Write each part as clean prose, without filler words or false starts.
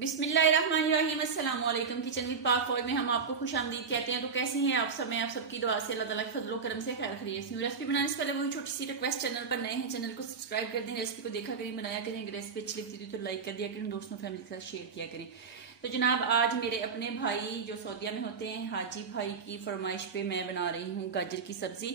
बिस्मिल्लाहिर्रहमानिर्रहीम, अस्सलाम वालेकुम। किचन विद पाक फौज में हम आपको खुश आमदीद कहते हैं। तो कैसे हैं आप सब? मैं आप सबकी दुआ से अल्लाह ताला के फजलो करम से खैर खैरियत। न्यू रेसिपी बनाने से पहले वही छोटी सी रिक्वेस्ट, चैनल पर नए हैं चैनल को सब्सक्राइब कर दें, रेसिपी को देखा करें, बनाया करें। अगर रेसिपी अच्छी लगती थी तो लाइक कर दिया करें, दोस्तों फैमिली के साथ शेयर किया करें। तो जनाब, आज मेरे अपने भाई जो सऊदीया में होते हैं, हाजी भाई की फरमाइश पे मैं बना रही हूँ गाजर की सब्जी।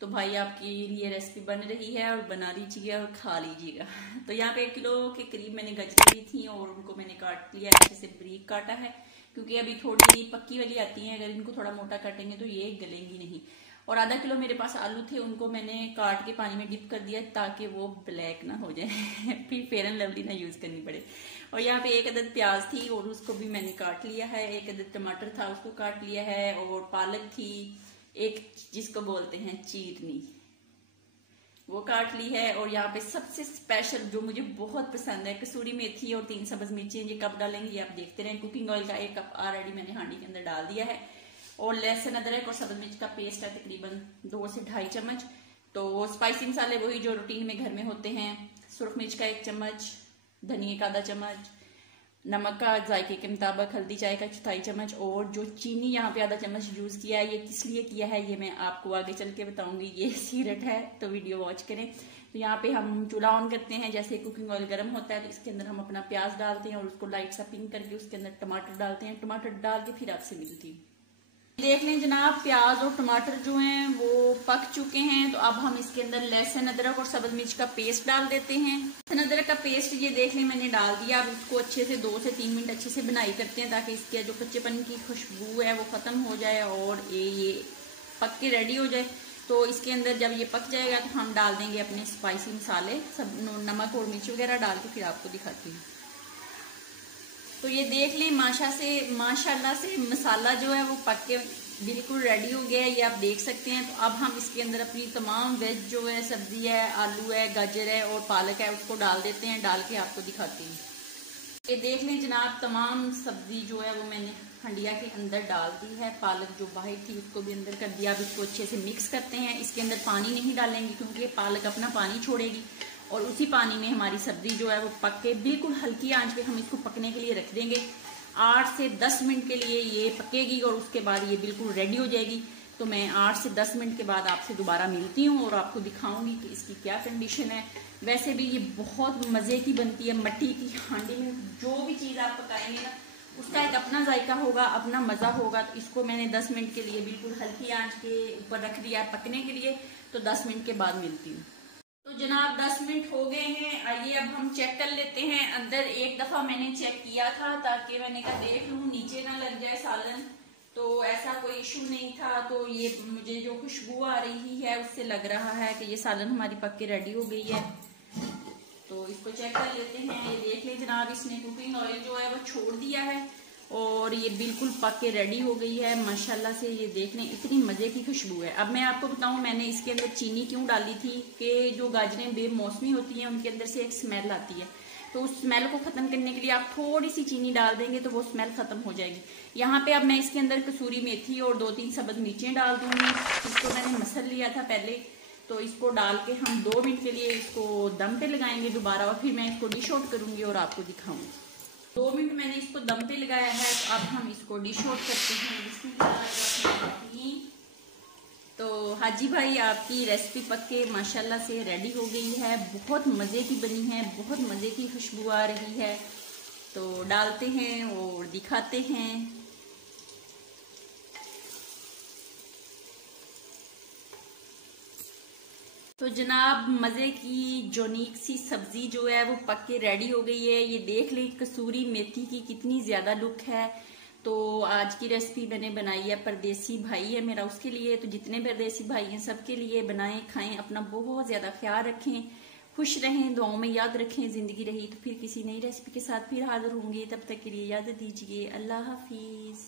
तो भाई आपके लिए रेसिपी बन रही है और बना लीजिएगा और खा लीजिएगा। तो यहाँ पे 1 किलो के करीब मैंने गाजर ली थी और उनको मैंने काट लिया, अच्छे से बारीक काटा है, क्योंकि अभी थोड़ी पक्की वाली आती हैं, अगर इनको थोड़ा मोटा काटेंगे तो ये गलेंगी नहीं। और आधा किलो मेरे पास आलू थे, उनको मैंने काट के पानी में डिप कर दिया ताकि वो ब्लैक ना हो जाए फिर फेयर एंड लवली ना यूज करनी पड़े। और यहाँ पे 1 अदद प्याज थी और उसको भी मैंने काट लिया है। 1 अदद टमाटर था, उसको काट लिया है। और पालक थी एक, जिसको बोलते हैं चीरनी, वो काट ली है। और यहाँ पे सबसे स्पेशल जो मुझे बहुत पसंद है, कसूरी मेथी और 3 सब्ज मिर्ची। ये कब डालेंगे आप देखते रहें। कुकिंग ऑयल का 1 कप ऑलरेडी मैंने हांडी के अंदर डाल दिया है। और लहसुन अदरक और सब्ज मिर्च का पेस्ट है तकरीबन 2 से 2.5 चम्मच। तो स्पाइसी मसाले वही जो रूटीन में घर में होते हैं। सुरख मिर्च का 1 चम्मच, धनिया का आधा चम्मच, नमक का जायके के मुताबिक, हल्दी चाय का 1/4 चम्मच। और जो चीनी यहाँ पे आधा चम्मच यूज किया है, ये किस लिए किया है ये मैं आपको आगे चल के बताऊंगी। ये सीक्रेट है, तो वीडियो वॉच करें। तो यहाँ पे हम चूल्हा ऑन करते हैं, जैसे कुकिंग ऑयल गर्म होता है तो इसके अंदर हम अपना प्याज डालते हैं और उसको लाइट सा पिंक करके उसके अंदर टमाटर डालते हैं। टमाटर डाल के फिर आपसे मिलती हूँ। देख लें जनाब, प्याज और टमाटर जो हैं वो पक चुके हैं। तो अब हम इसके अंदर लहसुन अदरक और सब्ज मिर्च का पेस्ट डाल देते हैं। लहसुन अदरक का पेस्ट ये देख लें मैंने डाल दिया। अब इसको अच्छे से 2 से 3 मिनट अच्छे से बनाई करते हैं ताकि इसके जो कच्चेपन की खुशबू है वो खत्म हो जाए और ये पक के रेडी हो जाए। तो इसके अंदर जब ये पक जाएगा तो हम डाल देंगे अपने स्पाइसी मसाले, सब नमक और मिर्च वगैरह डाल के फिर आपको दिखाती हूँ। तो ये देख लें माशाल्लाह से मसाला जो है वो पक के बिल्कुल रेडी हो गया है, ये आप देख सकते हैं। तो अब हम इसके अंदर अपनी तमाम वेज जो है, सब्जी है, आलू है, गाजर है और पालक है, उसको डाल देते हैं। डाल के आपको दिखाती हूँ। ये देख लें जनाब, तमाम सब्जी जो है वो मैंने हंडिया के अंदर डाल दी है। पालक जो बाहर थी उसको भी अंदर कर दिया। अब इसको अच्छे से मिक्स करते हैं। इसके अंदर पानी नहीं डालेंगे क्योंकि पालक अपना पानी छोड़ेगी और उसी पानी में हमारी सब्जी जो है वो पक के बिल्कुल हल्की आंच पे हम इसको पकने के लिए रख देंगे। 8 से 10 मिनट के लिए ये पकेगी और उसके बाद ये बिल्कुल रेडी हो जाएगी। तो मैं 8 से 10 मिनट के बाद आपसे दोबारा मिलती हूँ और आपको दिखाऊंगी कि इसकी क्या कंडीशन है। वैसे भी ये बहुत मज़े की बनती है। मट्टी की हांडी में जो भी चीज़ आप पकाएंगे ना, उसका एक अपना जायका होगा, अपना मज़ा होगा। तो इसको मैंने 10 मिनट के लिए बिल्कुल हल्की आंच के ऊपर रख दिया है पकने के लिए। तो 10 मिनट के बाद मिलती हूँ। तो जनाब 10 मिनट हो गए हैं। आइए अब हम चेक कर लेते हैं। अंदर एक दफा मैंने चेक किया था ताकि मैंने कहा देख लूं नीचे ना लग जाए सालन, तो ऐसा कोई इशू नहीं था। तो ये मुझे जो खुशबू आ रही है उससे लग रहा है कि ये सालन हमारी पक के रेडी हो गई है। तो इसको चेक कर लेते हैं। ये देख ले जनाब, इसने कुकिंग ऑयल जो है वो छोड़ दिया है और ये बिल्कुल पक के रेडी हो गई है माशाल्लाह से। ये देख लें, इतनी मज़े की खुशबू है। अब मैं आपको बताऊं मैंने इसके अंदर चीनी क्यों डाली थी, कि जो गाजरें बेमौसमी होती हैं उनके अंदर से एक स्मेल आती है। तो उस स्मेल को ख़त्म करने के लिए आप थोड़ी सी चीनी डाल देंगे तो वो स्मेल ख़त्म हो जाएगी। यहाँ पे अब मैं इसके अंदर कसूरी मेथी और 2-3 सब्ज मिर्चें डाल दूंगी। इसको मैंने मसल लिया था पहले, तो इसको डाल के हम 2 मिनट के लिए इसको दम पे लगाएंगे दोबारा और फिर मैं इसको डिश आउट करूंगी और आपको दिखाऊंगी। 2 मिनट मैंने इसको दम पे लगाया है। तो अब हम इसको डिश आउट करते हैं। तो हाजी भाई आपकी रेसिपी पक के माशाल्लाह से रेडी हो गई है। बहुत मज़े की बनी है, बहुत मज़े की खुशबू आ रही है। तो डालते हैं और दिखाते हैं। तो जनाब मज़े की जोनीक सी सब्जी जो है वो पक के रेडी हो गई है। ये देख लें कसूरी मेथी की कितनी ज़्यादा लुक है। तो आज की रेसिपी मैंने बनाई है, परदेसी भाई है मेरा उसके लिए। तो जितने परदेसी भाई हैं सबके लिए बनाएं, खाएं, अपना बहुत ज़्यादा ख्याल रखें, खुश रहें, दुआओं में याद रखें। ज़िंदगी रही तो फिर किसी नई रेसिपी के साथ फिर हाजिर होंगे। तब तक के लिए याद दीजिए। अल्लाह हाफिज़।